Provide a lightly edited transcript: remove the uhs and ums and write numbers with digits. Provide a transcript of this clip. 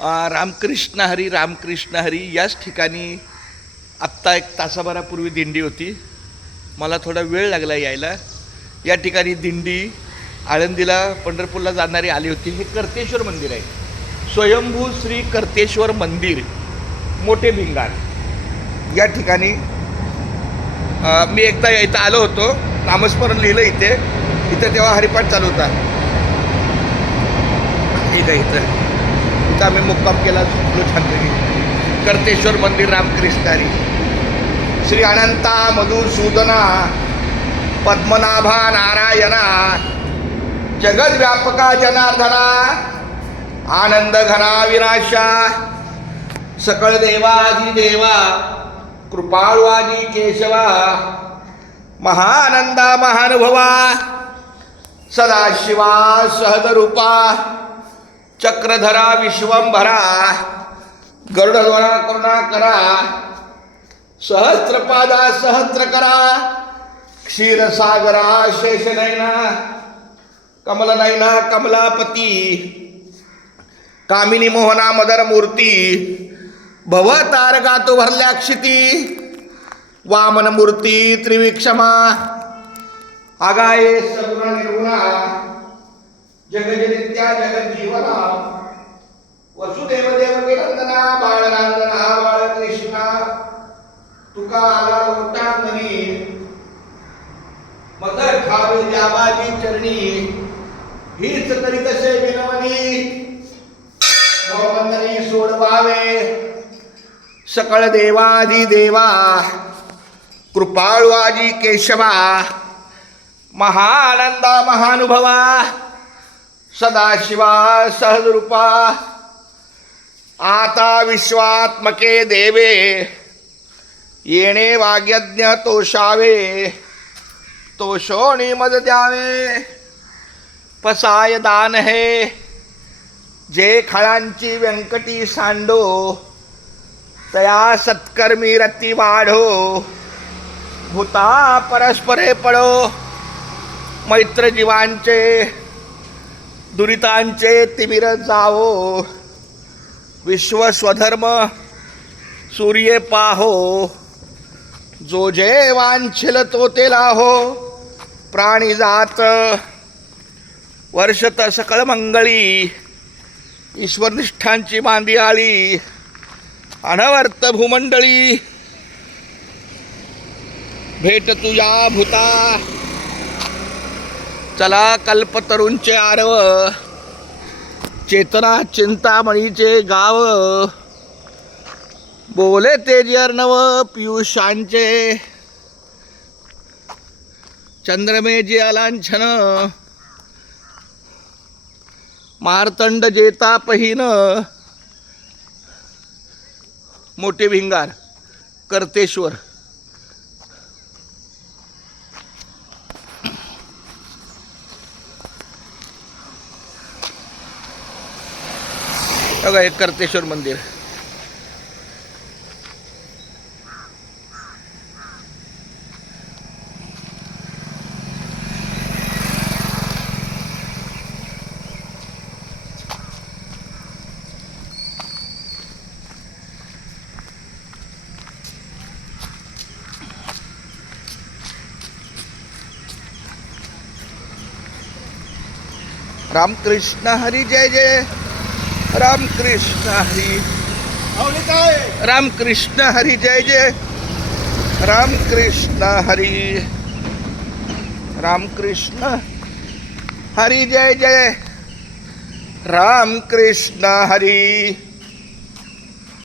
रामकृष्ण हरी रामकृष्ण हरी याच ठिकाणी आत्ता एक तासाभरापूर्वी दिंडी होती. मला थोडा वेळ लागला यायला. या ठिकाणी दिंडी आळंदीला पंढरपूरला जाणारी आली होती. हे कर्तेश्वर मंदिर आहे, स्वयंभू श्री कर्तेश्वर मंदिर, मोठे भिंगार. या ठिकाणी मी एकदा इथं आलो होतो, नामस्मरण लिहिलं इथे तेव्हा हरिपाठ चालू होता. ठीक आहे, इथं आम्ही मुक्काम केला, झोपलो छानपैकी. कर्तेश्वर मंदिर रामकृष्ण हरी. श्री अनंता मधुसूदना पद्मनाभा नारायणा जगद्व्यापका जनार्दना आनंद घना विनाशा सकळ देवाधिदेवा कृपाळवादी केशवा महानंदा महानुभवा सदाशिवा सहदरूपा चक्रधरा विश्वंभरा गरुडध्वरा करुणाकरा सहस्रपादा सहस्रकरा क्षीरसागरा शेषनयना कमलनयना कमलापती कामिनी मोहना मदर मूर्ती भवतारगातो भरल्या क्षिती वामन मूर्ती त्रिविक्षमा आगाये सगुण निर्गुणा जगजनित्या जगज्जीवना वसुदेव देवकी नंदना बाळरांजना बाळकृष्णा तुका आला लोटांगणी मदर ठावे जाबाजी चरणी हीच करीत तसे विनवणी भवबंधनी सोडवावे सकळ देवादी देवा कृपाळू आजी केशवा महानंदा महानुभवा सदाशिवा सहजरूपा आता विश्वात्मके देवे येणे वाग्यज्ञ तोषावे तोषोणी मद द्यावे पसाय दान हे जे खळांची व्यंकटी सांडो तया सत्कर्मी रती वाढो भूता परस्परे पडो मैत्र जीवांचे दुरितांचे तिमिर जावो विश्व स्वधर्म सूर्ये पाहो जो जे वांछिल तो ते लाहो प्राणी जात वर्षत सकळ मंगळी ईश्वरनिष्ठांची मांदी आळी अनवर्त भूमंडळी भेट तुझ्या भूता चला कल्पतरूंचे आरव चेतना चिंतामणीचे गाव बोले तेजी अर्णव पियुषांचे चंद्रमेजी अलांछन मार्तंड जेता पहिन मोठे भिंगार कर्तेश्वर. बघा एक कर्तेश्वर मंदिर. रामकृष्ण हरी जय जय रामकृष्ण हरी रामकृष्ण हरी जय जय रामकृष्ण हरी रामकृष्ण हरी जय जय रामकृष्ण हरी.